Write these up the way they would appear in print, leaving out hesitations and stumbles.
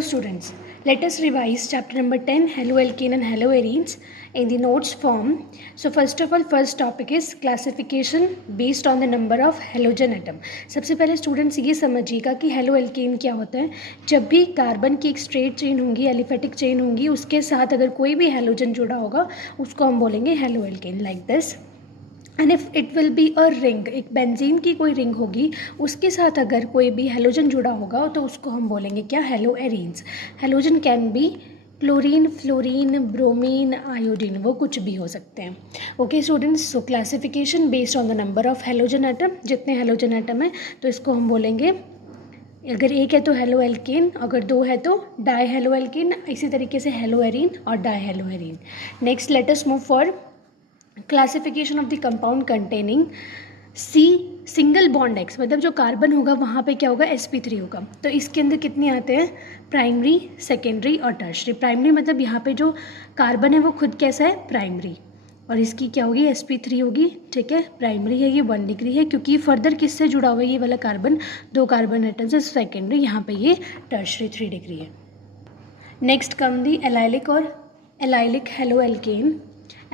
Hello students, let us revise chapter number 10 haloalkane and haloarenes in the notes form. So first of all, first topic is classification based on the number of halogen atom. सबसे पहले students ये समझिएगा कि haloalkane क्या होता है. जब भी कार्बन की एक स्ट्रेट चेन होंगी, एलिफेटिक चेन होंगी, उसके साथ अगर कोई भी हेलोजन जुड़ा होगा उसको हम बोलेंगे haloalkane, like this. And if it will be a ring, एक बेंजीन की कोई रिंग होगी, उसके साथ अगर कोई भी हेलोजन जुड़ा होगा तो उसको हम बोलेंगे क्या, haloarenes. Halogen can be chlorine, fluorine, bromine, iodine, वो कुछ भी हो सकते हैं. Okay students, so classification based on the number of halogen atom. जितने हेलोजन एटम है तो इसको हम बोलेंगे, अगर एक है तो हेलोएल्केन, अगर दो है तो डाई हेलोएल्केन, इसी तरीके से हेलोएरीन और dihaloarene. Next let us move for classification of the compound containing C single bond X, मतलब जो कार्बन होगा वहाँ पे क्या होगा, sp3 होगा. तो इसके अंदर कितने आते हैं, प्राइमरी, सेकेंडरी और टर्शरी. प्राइमरी मतलब यहाँ पे जो कार्बन है वो खुद कैसा है, प्राइमरी, और इसकी क्या होगी, sp3 होगी. ठीक है, प्राइमरी है, ये 1 डिग्री है क्योंकि फर्दर किससे जुड़ा हुआ है ये वाला कार्बन, दो कार्बन एटम से. सेकेंडरी, यहाँ पे ये टर्शरी 3 डिग्री है. नेक्स्ट कम दी एलाइलिक और एलाइलिक हेलोएल्केन.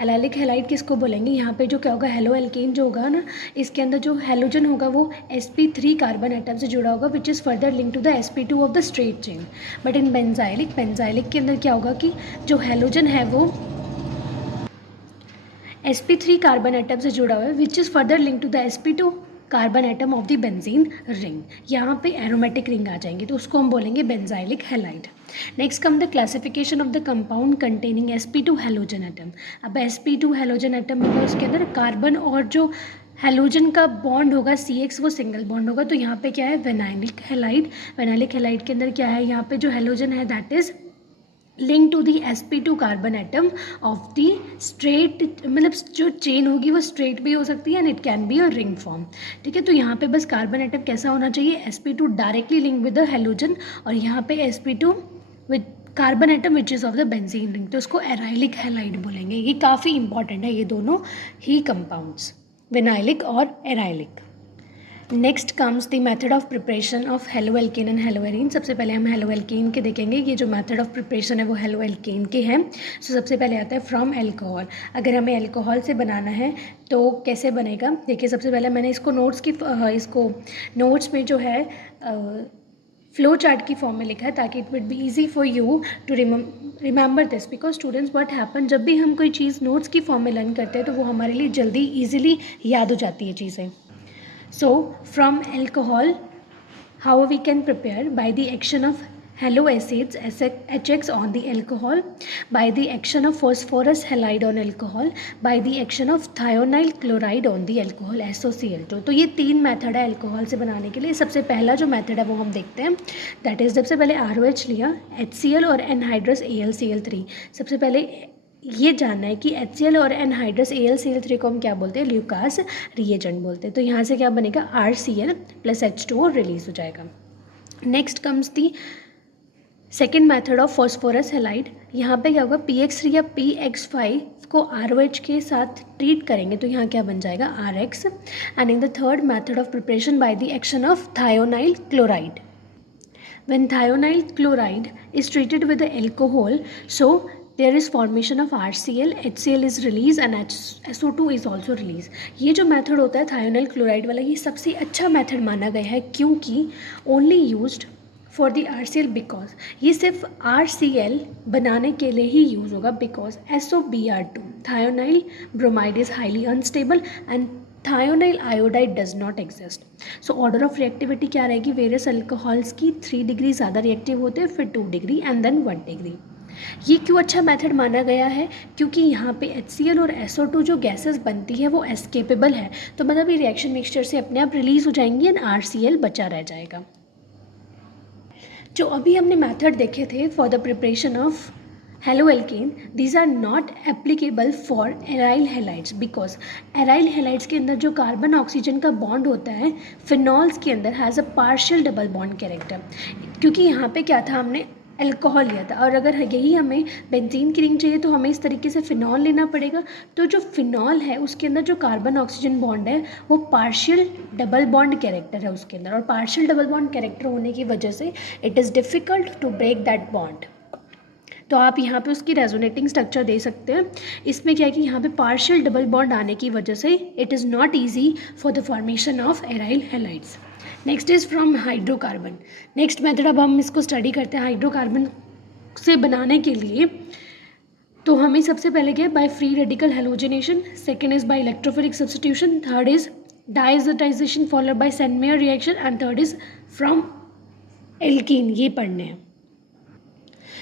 एलाइलिक हेलाइड किसको बोलेंगे, यहाँ पे जो क्या होगा, हेलोएल्केन जो होगा ना, इसके अंदर जो हेलोजन होगा वो sp3 कार्बन एटम से जुड़ा होगा, which is further link to the sp2 of the straight chain. But in benzylic के अंदर क्या होगा कि जो हेलोजन है वो sp3 कार्बन एटम से जुड़ा हुआ है, which is further link to the sp2 carbon atom of the benzene ring. यहाँ पे एरोमेटिक रिंग आ जाएंगे तो उसको हम बोलेंगे benzylic halide. Next come the classification of the compound containing sp2 halogen atom. अब sp2 हेलोजन एटम होगा, उसके अंदर कार्बन और जो हेलोजन का बॉन्ड होगा CX वो सिंगल बॉन्ड होगा. तो यहाँ पे क्या है, वेनाइलिक हेलाइड. वेनाइलिक हेलाइड के अंदर क्या है, यहाँ पे जो हेलोजन है that is link to the sp2 carbon atom of the straight, मतलब जो चेन होगी वो स्ट्रेट भी हो सकती है and it can be a ring form. ठीक है, तो यहाँ पे बस कार्बन एटम कैसा होना चाहिए, sp2 directly link with the halogen, और यहाँ पे sp2 with carbon atom which is of the benzene ring, तो उसको एराइलिक हेलाइड बोलेंगे. ये काफ़ी इंपॉर्टेंट है, ये दोनों ही कंपाउंड्स, विनाइलिक और arylic. Next comes the method of preparation of haloalkane and haloarene. सबसे पहले हम हेलोएल्केन के देखेंगे. ये जो मेथड ऑफ प्रिपरेशन है वो हेलोएल्केन के हैं. सो सबसे पहले आता है फ्रॉम एल्कोहल. अगर हमें एल्कोहल से बनाना है तो कैसे बनेगा, देखिए सबसे पहले मैंने इसको इसको नोट्स में जो है फ्लो चार्ट की फॉर्म में लिखा है ताकि it would be easy for you to remember this, because students what happen, जब भी हम कोई चीज़ नोट्स की फॉर्म में लर्न करते हैं तो वो हमारे लिए जल्दी ईजिली याद हो जाती है चीज़ें. So from alcohol, how we can prepare, by the action of halo acids HX on the alcohol, by the action of phosphorus halide on alcohol, by the action of thionyl chloride on the alcohol SOCl2. तो ये 3 method है alcohol से बनाने के लिए. सबसे पहला जो मेथड है वो हम देखते हैं, दैट इज़ सबसे पहले ROH लिया, HCl और एनहाइड्रस AlCl3. सबसे पहले ये जानना है कि HCl और एनहाइड्रस AlCl3 को हम क्या बोलते हैं, ल्यूकास रिएजेंट बोलते हैं. तो यहाँ से क्या बनेगा, RCl प्लस H2O रिलीज हो जाएगा. Next comes the second method of phosphorus halide. यहाँ पे क्या होगा, PX3 या PX5 को ROH के साथ ट्रीट करेंगे तो यहाँ क्या बन जाएगा, RX. And in the third method of preparation by the action of thionyl chloride. When thionyl chloride is treated with the alcohol, so there is formation of RCl, HCl is released and SO2 is also released. ये जो method होता है thionyl chloride वाला, ये सबसे अच्छा method माना गया है क्योंकि only used for the RCl, because ये सिर्फ RCl बनाने के लिए ही यूज़ होगा, because SOBr2 thionyl bromide is highly unstable and thionyl iodide does not exist. So order of reactivity क्या रहेगी, वेरियस अल्कोहल्स की 3 डिग्री ज़्यादा रिएक्टिव होते हैं, फिर 2 डिग्री एंड देन 1 डिग्री. ये क्यों अच्छा मेथड माना गया है, क्योंकि यहाँ पे HCl और SO2 जो गैसेस बनती है वो एस्केपेबल है, तो मतलब ये रिएक्शन मिक्सचर से अपने आप रिलीज हो जाएंगी एंड RCl बचा रह जाएगा. जो अभी हमने मेथड देखे थे for the preparation of haloalkane, these are not applicable for aryl halides, because aryl halides के अंदर जो कार्बन ऑक्सीजन का बॉन्ड होता है फिनॉल्स के अंदर has a partial double bond character. क्योंकि यहाँ पे क्या था, हमने अल्कोहल लिया था। और अगर यही हमें बेंजीन की रिंग चाहिए तो हमें इस तरीके से फिनॉल लेना पड़ेगा। तो जो फिनॉल है उसके अंदर जो कार्बन ऑक्सीजन बॉन्ड है वो पार्शियल डबल बॉन्ड कैरेक्टर है उसके अंदर, और पार्शियल डबल बॉन्ड कैरेक्टर होने की वजह से it is difficult to break that bond. तो आप यहाँ पे उसकी रेजोनेटिंग स्ट्रक्चर दे सकते हैं। इसमें क्या है कि यहाँ पे पार्शियल डबल बॉन्ड आने की वजह से it is not easy for the formation of aryl halides. Next is from hydrocarbon. Next method अब हम इसको स्टडी करते हैं हाइड्रोकार्बन से बनाने के लिए। तो हमें सबसे पहले क्या है, by free radical halogenation, second is by electrophilic substitution, third is diazotization followed by Sandmeyer reaction, and third is from alkene. ये पढ़ने हैं।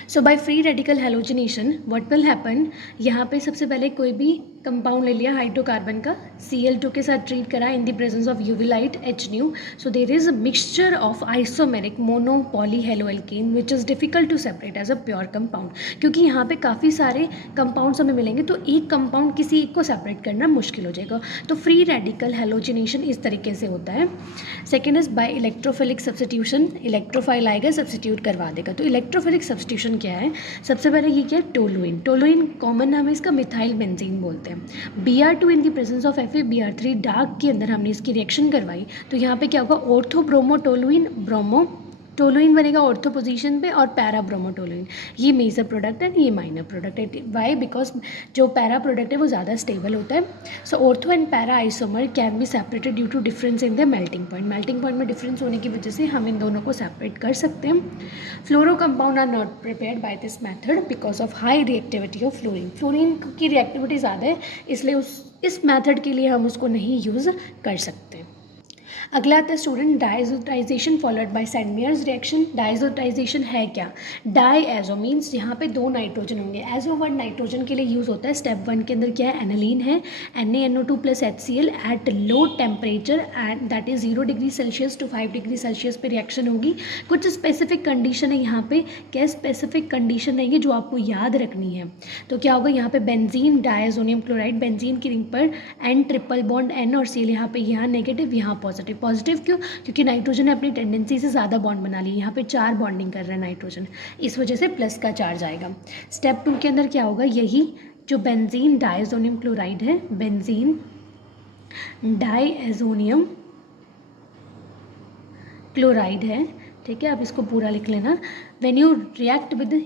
So by free radical halogenation what will happen, यहाँ पे सबसे पहले कोई भी कंपाउंड ले लिया हाइड्रोकार्बन का, Cl2 के साथ ट्रीट करा in the presence of UV light Hnu, so there is a mixture of isomeric mono poly haloalkane which is difficult to separate as a pure compound, क्योंकि यहाँ पे काफ़ी सारे कंपाउंड्स हमें मिलेंगे तो एक कंपाउंड किसी एक को सेपरेट करना मुश्किल हो जाएगा। तो फ्री रेडिकल हेलोजिनेशन इस तरीके से होता है। Second is by electrophilic substitution, electrophile आएगा सब्सटीट्यूट करवा देगा। तो इलेक्ट्रोफिलिक सब्सटीट्यूशन क्या है, सबसे पहले ये क्या है, टोलुइन। टोलुइन कॉमन नाम है इसका, मिथाइल बेंजीन बोलते हैं। Br2 in the presence of Fe, Br3 dark के अंदर हमने इसकी रिएक्शन करवाई तो यहाँ पे क्या होगा, ऑर्थो ब्रोमोटोलुइन, ब्रोमो टोलुइन बनेगा ऑर्थो पोजीशन पे, और पैरा ब्रोमोटोलुइन। ये मेजर प्रोडक्ट है, ये माइनर प्रोडक्ट है। वाई, बिकॉज जो पैरा प्रोडक्ट है वो ज़्यादा स्टेबल होता है। So ortho and para isomer can be separated due to difference in the melting point. Melting point में डिफरेंस होने की वजह से हम इन दोनों को सेपरेट कर सकते हैं। Fluoro compound are not prepared by this method because of high reactivity of fluorine. Fluorine की रिएक्टिविटी ज़्यादा है, इसलिए इस मेथड के लिए हम उसको नहीं यूज़ कर सकते। अगला आता है student diazotization followed by Sandmeyer's reaction. Diazotization है क्या, डाई एजो मीन्स यहाँ पे दो नाइट्रोजन होंगे। एजो वर्ड नाइट्रोजन के लिए यूज़ होता है। स्टेप 1 के अंदर क्या है, एनालीन है, NaNO2 plus HCl at low temperature and that is 0 degree Celsius to 5 degree Celsius पे रिएक्शन होगी। कुछ स्पेसिफिक कंडीशन है यहाँ पे, क्या स्पेसिफिक कंडीशन रहेंगी जो आपको याद रखनी है। तो क्या होगा, यहाँ पे बेंजीन डायजोनियम क्लोराइड, बेंजीन की रिंग पर N ट्रिपल बॉन्ड N और Cl, यहाँ पे यहाँ नेगेटिव यहाँ पॉजिटिव। पॉजिटिव क्यों, क्योंकि नाइट्रोजन ने अपनी टेंडेंसी से ज़्यादा बॉन्ड बना ली, यहाँ पे 4 बॉन्डिंग कर रहा है नाइट्रोजन, इस वजह से प्लस का चार्ज आएगा। स्टेप 2 के अंदर क्या होगा, यही जो बेंजीन डायजोनियम क्लोराइड है, बेंजीन डायजोनियम क्लोराइड है, ठीक है, आप इसको पूरा लिख लेना। When you react with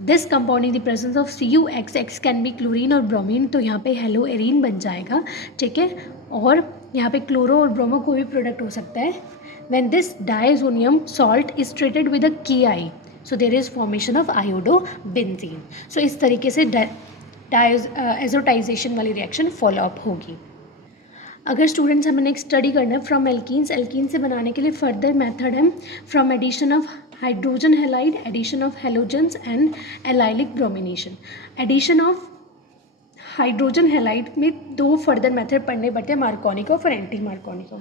this compound in the presence of CuX can be chlorine और ब्रोमीन, तो यहाँ पे हेलो एरीन बन जाएगा, ठीक है। और यहाँ पे क्लोरो और ब्रोमो कोई भी प्रोडक्ट हो सकता है। When this diazonium salt is treated with a Ki, so there is formation of iodobenzene. सो इस तरीके से एजोटाइजेशन वाली रिएक्शन फॉलो अप होगी। अगर स्टूडेंट्स हमें नेक्स्ट स्टडी करना है फ्रॉम एल्कीन्स, एल्कीन से बनाने के लिए फर्दर मेथड है from addition of hydrogen halide, addition of halogens and allylic bromination. Addition of hydrogen halide में 2 फर्दर मेथड पढ़ने पड़ते हैं, मार्कोनिकोव और anti Markovnikov.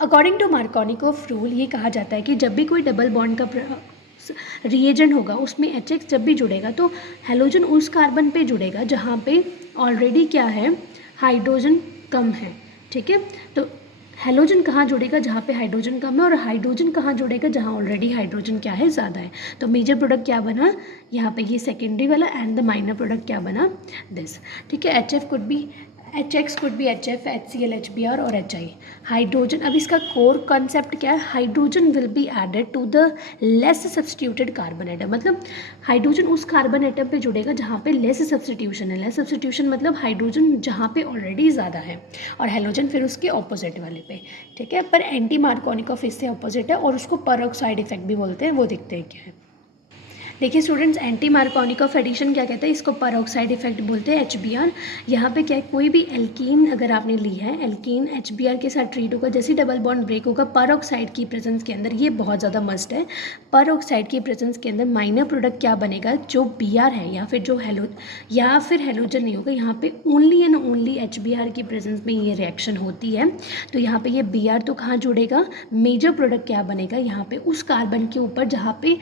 According to Markovnikov rule ये कहा जाता है कि जब भी कोई डबल बॉन्ड का रिएजेंट होगा उसमें HX जब भी जुड़ेगा तो हेलोजन उस कार्बन पे जुड़ेगा जहाँ पे ऑलरेडी क्या है, हाइड्रोजन कम है, ठीक है। तो हेलोजन कहाँ जुड़ेगा, जहाँ पे हाइड्रोजन कम है, और हाइड्रोजन कहाँ जुड़ेगा, जहाँ ऑलरेडी हाइड्रोजन क्या है, ज़्यादा है। तो मेजर प्रोडक्ट क्या बना यहाँ पे, ये सेकेंडरी वाला, एंड द माइनर प्रोडक्ट क्या बना, दिस, ठीक है। HF could be HX could be HF, HCl, HBr और HI। हाइड्रोजन, अब इसका कोर कॉन्सेप्ट क्या है, hydrogen will be added to the less substituted carbon atom. मतलब हाइड्रोजन उस कार्बन एटम पे जुड़ेगा जहाँ पे लेस सब्सटीट्यूशन है। लेस सब्सटीट्यूशन मतलब हाइड्रोजन जहाँ पे ऑलरेडी ज़्यादा है, और हेलोजन फिर उसके ऑपोजिट वाले पे, ठीक है। पर एंटी मार्कोनिकोव इससे ऑपोजिट है, और उसको पेरोक्साइड इफेक्ट भी बोलते हैं, वो दिखते हैं क्या है। देखिए स्टूडेंट्स, एंटी मार्कोनिकोव एडिशन क्या कहते हैं, इसको पेरोक्साइड इफेक्ट बोलते हैं, HBr। यहाँ पे क्या है, कोई भी एल्कीन अगर आपने ली है, एल्कीन HBr के साथ ट्रीट होगा, जैसे डबल बॉन्ड ब्रेक होगा पेरोक्साइड की प्रेजेंस के अंदर, ये बहुत ज़्यादा मस्ट है। पेरोक्साइड की प्रेजेंस के अंदर माइनर प्रोडक्ट क्या बनेगा, जो Br है या फिर जो हेलोजन नहीं होगा, यहाँ पे ओनली एंड ओनली HBr की प्रेजेंस में ये रिएक्शन होती है। तो यहाँ पे ये Br तो कहाँ जुड़ेगा, मेजर प्रोडक्ट क्या बनेगा, यहाँ पे उस कार्बन के ऊपर जहाँ पे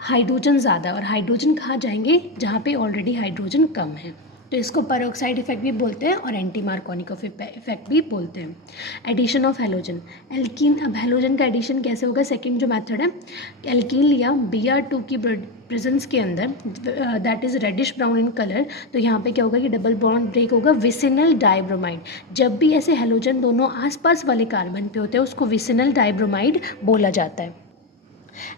हाइड्रोजन ज़्यादा, और हाइड्रोजन कहाँ जाएंगे, जहाँ पे ऑलरेडी हाइड्रोजन कम है। तो इसको पेरोक्साइड इफेक्ट भी बोलते हैं और एंटी मार्कोनिकोव इफेक्ट भी बोलते हैं। एडिशन ऑफ हेलोजन, एल्कीन, अब हेलोजन का एडिशन कैसे होगा, सेकंड जो मेथड है, एल्कीन लिया Br2 की प्रेजेंस के अंदर, that is reddish brown in colour, तो यहाँ पे क्या होगा कि डबल बॉन्ड ब्रेक होगा, विसिनल डाइब्रोमाइड। जब भी ऐसे हेलोजन दोनों आसपास वाले कार्बन पे होते हैं उसको विसिनल डाइब्रोमाइड बोला जाता है।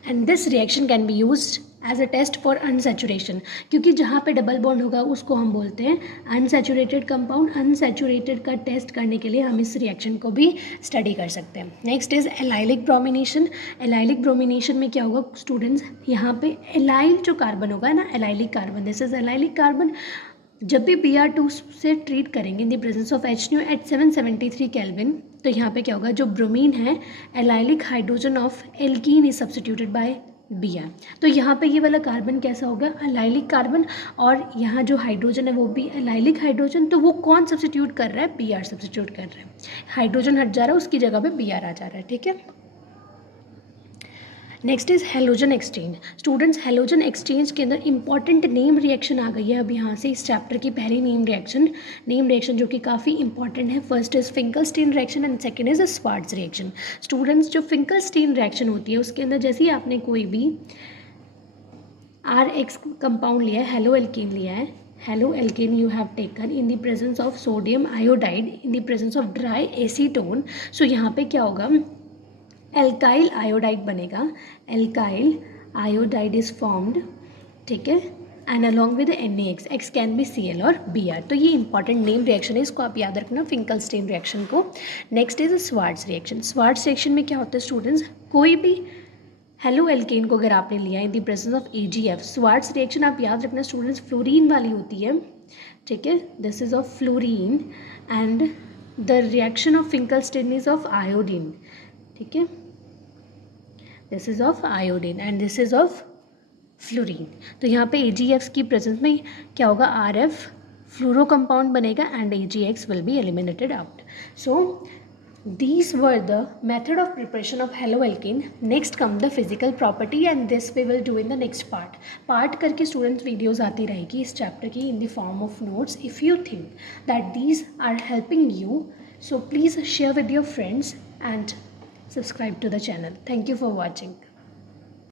And this reaction can be used as a test for unsaturation, क्योंकि जहाँ पे डबल बॉन्ड होगा उसको हम बोलते हैं अनसेचुरेटेड कंपाउंड। अनसेचुरेटेड का टेस्ट करने के लिए हम इस रिएक्शन को भी स्टडी कर सकते हैं। Next is allylic bromination. Allylic bromination में क्या होगा स्टूडेंट्स, यहाँ पे एलाइल जो कार्बन होगा ना, allylic carbon, this is allylic carbon, जब भी Br2 से ट्रीट करेंगे in the presence of HNO at 773 kelvin, तो यहाँ पे क्या होगा, जो ब्रोमीन है, allylic hydrogen of alkene is substituted by Br। तो यहाँ पे ये वाला कार्बन कैसा होगा, एलाइलिक कार्बन, और यहाँ जो हाइड्रोजन है वो भी एलाइलिक हाइड्रोजन, तो वो कौन सब्स्टिट्यूट कर रहा है, Br सब्स्टिट्यूट कर रहा है। हाइड्रोजन हट जा रहा है, उसकी जगह पे Br आ जा रहा है, ठीक है। Next is halogen exchange. Students halogen exchange के अंदर इंपॉर्टेंट नेम रिएक्शन आ गई है अब यहाँ से, इस चैप्टर की पहली नेम रिएक्शन जो कि काफ़ी इंपॉर्टेंट है। First is Finkelstein reaction and second is Swarts reaction. Students जो फिंकलस्टीन रिएक्शन होती है उसके अंदर जैसे ही आपने कोई भी RH कंपाउंड लिया है, हेलो एल्कीन लिया है, halo alkane you have taken in the presence of sodium iodide in the presence of dry acetone, सो यहाँ पे क्या होगा, एल्काइल आयोडाइड बनेगा, एल्काइल आयोडाइड इज फॉर्म्ड, ठीक है, and along with NaX, X can be Cl और Br। तो ये इंपॉर्टेंट नेम रिएक्शन है, इसको आप याद रखना फिंकलस्टीन रिएक्शन को। Next is Swarts reaction. Swarts reaction में क्या होता है स्टूडेंट्स, कोई भी हेलो एल्केन को अगर आपने लिया इन the presence of AgF, Swarts reaction आप याद रखना स्टूडेंट्स फ्लोरीन वाली होती है, ठीक है, this is of fluorine and the reaction of Finkelstein is of iodine, ठीक है, this is of iodine and this is of fluorine. तो यहाँ पे AgF की प्रेजेंस में क्या होगा, RF फ्लोरो कंपाउंड बनेगा and AgX will be eliminated out. So these were the method of preparation of haloalkane. Next come the physical property and this we will do in the next part करके students videos आती रहेगी इस chapter की in the form of notes. If you think that these are helping you, so please share with your friends and subscribe to the channel. Thank you for watching.